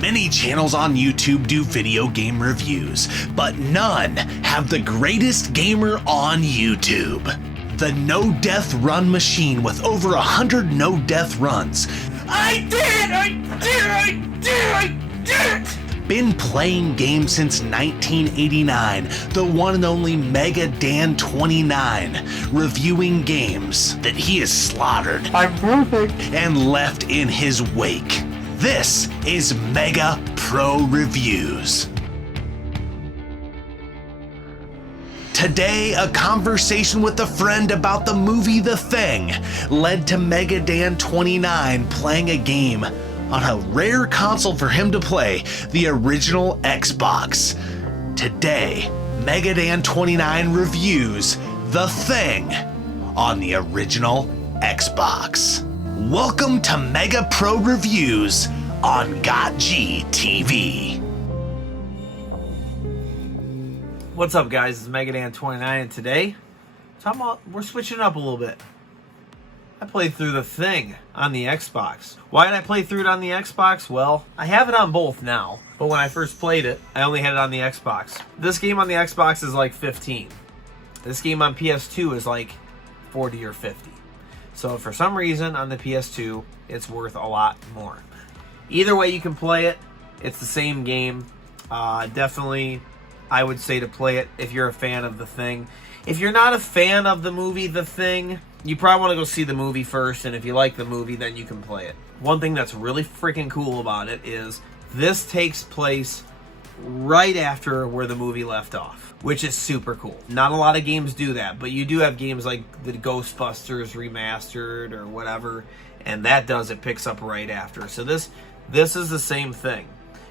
Many channels on YouTube do video game reviews, but none have the greatest gamer on YouTube. The no-death run machine with over 100 no-death runs. I did it! Been playing games since 1989, the one and only Mega Dan 29, reviewing games that he has slaughtered I'm perfect and left in his wake. This is MegaPro Reviews. Today, a conversation with a friend about the movie The Thing led to Mega Dan 29 playing a game on a rare console for him to play, the original Xbox. Today, Mega Dan 29 reviews The Thing on the original Xbox. Welcome to MegaPro Reviews on GOTG TV. What's up, guys? It's Mega Dan 29, and today we're switching up a little bit. I played through The Thing on the Xbox. Why did I play through it on the Xbox? Well, I have it on both now, but when I first played it, I only had it on the Xbox. This game on the Xbox is like 15. This game on PS2 is like 40 or 50. So for some reason on the PS2, it's worth a lot more. Either way you can play it, it's the same game. Definitely, I would say to play it if you're a fan of The Thing. If you're not a fan of the movie The Thing, you probably want to go see the movie first, and if you like the movie, then you can play it. One thing that's really freaking cool about it is this takes place right after where the movie left off, which is super cool. Not a lot of games do that, but you do have games like the Ghostbusters Remastered or whatever, and that does, it picks up right after. So this is the same thing.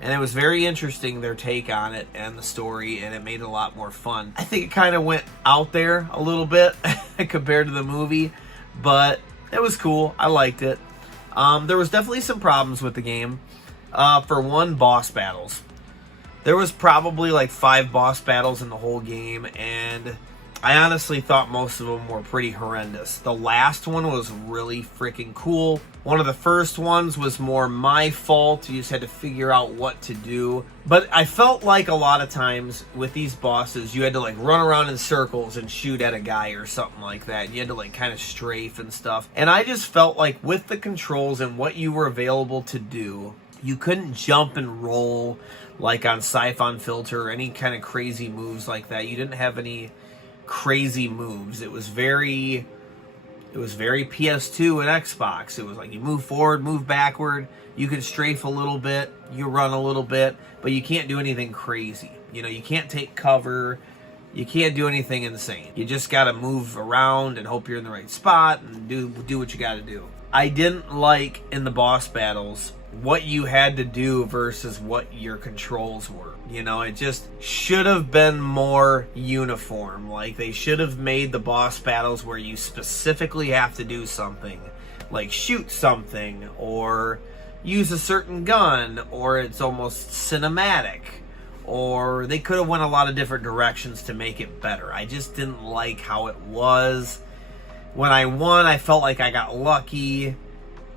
And it was very interesting, their take on it and the story, and it made it a lot more fun. I think it kind of went out there a little bit compared to the movie, but it was cool. I liked it. There was definitely some problems with the game. For one, boss battles. There was probably like 5 boss battles in the whole game, and I honestly thought most of them were pretty horrendous. The last one was really freaking cool. One of the first ones was more my fault. You just had to figure out what to do. But I felt like a lot of times with these bosses, you had to like run around in circles and shoot at a guy or something like that. You had to like kind of strafe and stuff. And I just felt like with the controls and what you were available to do, you couldn't jump and roll like on Siphon Filter or any kind of crazy moves like that. You didn't have any crazy moves. It was very PS2 and Xbox. It was like you move forward, move backward, you can strafe a little bit, you run a little bit, but you can't do anything crazy. You know, you can't take cover, you can't do anything insane. You just gotta move around and hope you're in the right spot and do what you gotta do. I didn't like in the boss battles what you had to do versus what your controls were. You know, it just should have been more uniform. Like, they should have made the boss battles where you specifically have to do something, like shoot something, or use a certain gun, or it's almost cinematic, or they could have went a lot of different directions to make it better. I just didn't like how it was. When I won, I felt like I got lucky.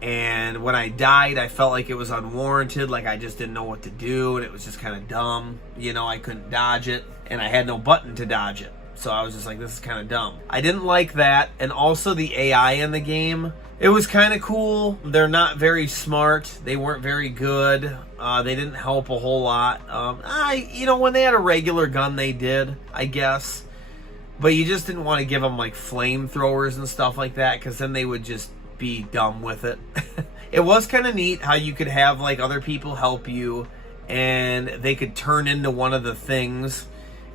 And when I died, I felt like it was unwarranted, like I just didn't know what to do, and it was just kind of dumb. You know, I couldn't dodge it, and I had no button to dodge it. So I was just like, this is kind of dumb. I didn't like that, and also the AI in the game. It was kind of cool. They're not very smart. They weren't very good. They didn't help a whole lot. You know, when they had a regular gun, they did, I guess. But you just didn't want to give them, like, flamethrowers and stuff like that, because then they would just be dumb with it. It was kind of neat how you could have like other people help you, and they could turn into one of the things,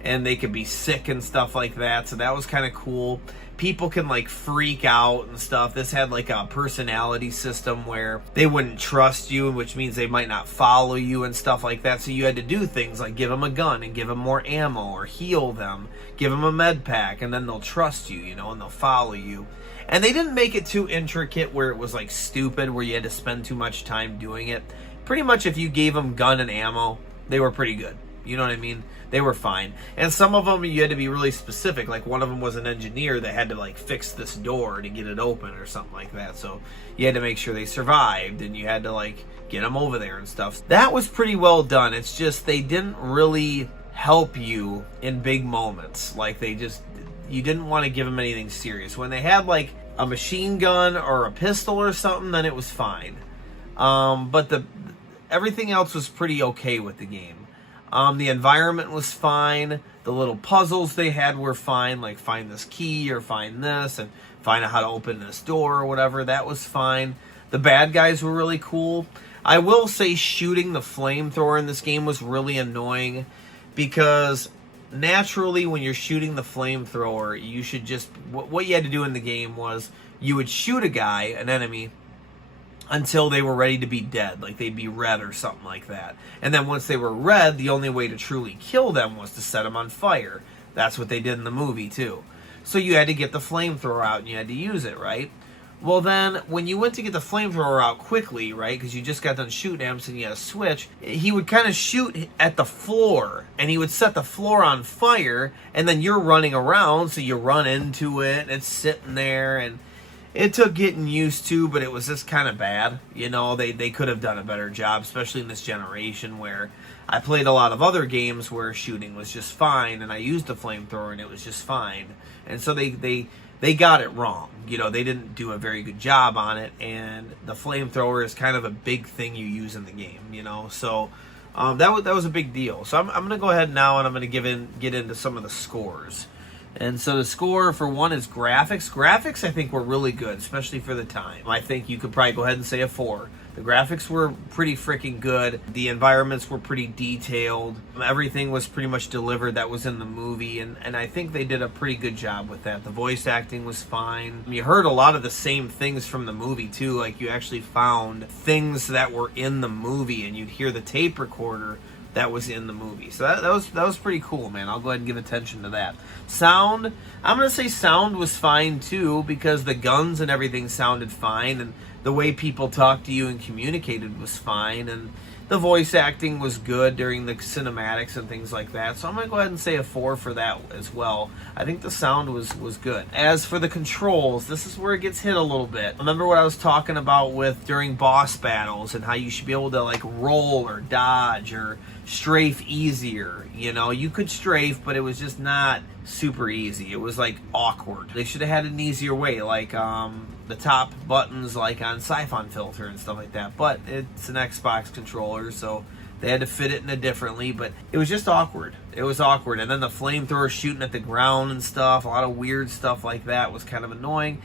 and they could be sick and stuff like that. So that was kind of cool. People can like freak out and stuff. This had like a personality system where they wouldn't trust you, which means they might not follow you and stuff like that. So you had to do things like give them a gun and give them more ammo, or heal them, give them a med pack, and then they'll trust you, you know, and they'll follow you. And they didn't make it too intricate where it was like stupid, where you had to spend too much time doing it. Pretty much if you gave them gun and ammo, they were pretty good. You know what I mean? They were fine. And some of them you had to be really specific. Like one of them was an engineer that had to like fix this door to get it open or something like that. So you had to make sure they survived, and you had to like get them over there and stuff. That was pretty well done. It's just they didn't really help you in big moments. Like you didn't want to give them anything serious. When they had like a machine gun or a pistol or something, then it was fine. But everything else was pretty okay with the game. The environment was fine. The little puzzles they had were fine, like find this key or find this and find out how to open this door or whatever. That was fine. The bad guys were really cool. I will say shooting the flamethrower in this game was really annoying, because naturally when you're shooting the flamethrower, you should just, what you had to do in the game was you would shoot a guy, an enemy, until they were ready to be dead, like they'd be red or something like that. And then once they were red, the only way to truly kill them was to set them on fire. That's what they did in the movie too. So you had to get the flamethrower out and you had to use it, right? Well then, when you went to get the flamethrower out quickly, right, because you just got done shooting him, so you had to switch, he would kind of shoot at the floor, and he would set the floor on fire, and then you're running around, so you run into it, and it's sitting there, and it took getting used to, but it was just kind of bad. You know, they could have done a better job, especially in this generation where I played a lot of other games where shooting was just fine, and I used the flamethrower, and it was just fine. And so they got it wrong. You know, they didn't do a very good job on it, and the flamethrower is kind of a big thing you use in the game, you know. So that was a big deal. So I'm going to go ahead now, and I'm going to get into some of the scores. And so the score for one is graphics. Graphics, I think, were really good, especially for the time. I think you could probably go ahead and say a 4. The graphics were pretty freaking good. The environments were pretty detailed. Everything was pretty much delivered that was in the movie, and I think they did a pretty good job with that. The voice acting was fine. You heard a lot of the same things from the movie, too. Like, you actually found things that were in the movie, and you'd hear the tape recorder that was in the movie. So that was pretty cool, man. I'll go ahead and give attention to that. Sound, I'm going to say sound was fine too, because the guns and everything sounded fine, and the way people talked to you and communicated was fine, and the voice acting was good during the cinematics and things like that. So I'm going to go ahead and say a 4 for that as well. I think the sound was good. As for the controls, this is where it gets hit a little bit. Remember what I was talking about with during boss battles and how you should be able to like roll or dodge or strafe easier. You know, you could strafe, but it was just not super easy. It was like awkward. They should have had an easier way, like the top buttons like on Siphon Filter and stuff like that. But it's an Xbox controller, so they had to fit it in it differently, but it was just awkward. It was awkward. And then the flamethrower shooting at the ground and stuff, a lot of weird stuff like that was kind of annoying.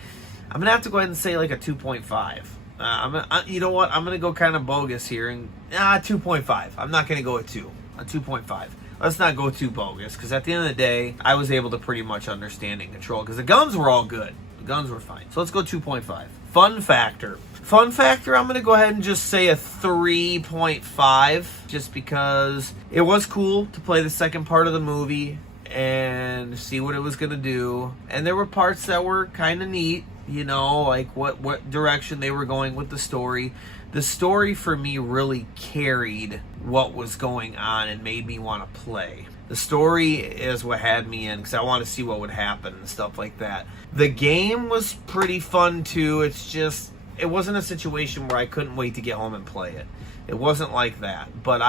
I'm going to have to go ahead and say like a 2.5. You know what? I'm going to go kind of bogus here and 2.5. I'm not going to go at 2. A 2.5. Let's not go too bogus, because at the end of the day, I was able to pretty much understand and control, because the guns were all good. The guns were fine. So let's go 2.5. Fun factor. Fun factor, I'm going to go ahead and just say a 3.5, just because it was cool to play the second part of the movie and see what it was going to do. And there were parts that were kind of neat, you know, like what direction they were going with the story. The story for me really carried what was going on and made me want to play. The story is what had me in, because I want to see what would happen and stuff like that. The game was pretty fun too. It's just, it wasn't a situation where I couldn't wait to get home and play it. It wasn't like that. But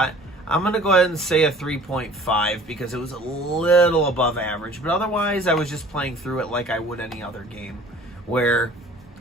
I'm going to go ahead and say a 3.5, because it was a little above average. But otherwise, I was just playing through it like I would any other game, where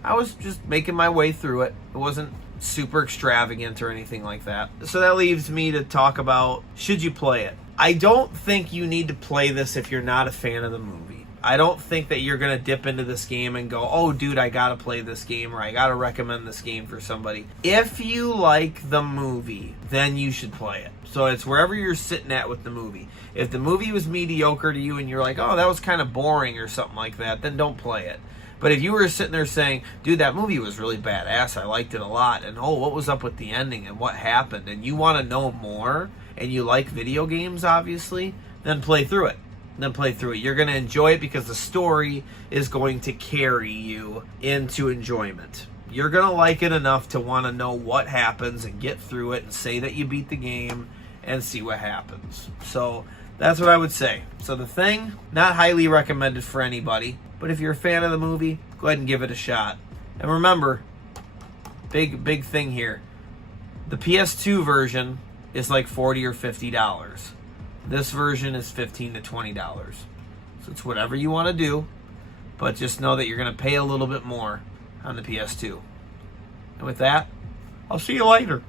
I was just making my way through it. It wasn't super extravagant or anything like that. So that leaves me to talk about, should you play it? I don't think you need to play this if you're not a fan of the movie. I don't think that you're going to dip into this game and go, oh, dude, I got to play this game, or I got to recommend this game for somebody. If you like the movie, then you should play it. So it's wherever you're sitting at with the movie. If the movie was mediocre to you and you're like, oh, that was kind of boring or something like that, then don't play it. But if you were sitting there saying, dude, that movie was really badass, I liked it a lot, and oh, what was up with the ending and what happened, and you want to know more, and you like video games, obviously, then play through it. You're going to enjoy it, because the story is going to carry you into enjoyment. You're going to like it enough to want to know what happens and get through it and say that you beat the game and see what happens. So that's what I would say. So The Thing, not highly recommended for anybody, but if you're a fan of the movie, go ahead and give it a shot. And remember, big thing here, the PS2 version is like $40 or $50. This version is $15 to $20. So it's whatever you want to do, but just know that you're going to pay a little bit more on the PS2. And with that, I'll see you later.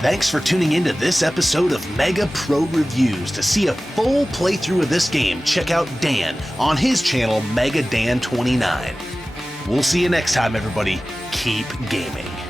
Thanks for tuning into this episode of MegaPro Reviews. To see a full playthrough of this game, check out Dan on his channel, MegaDan29. We'll see you next time, everybody. Keep gaming.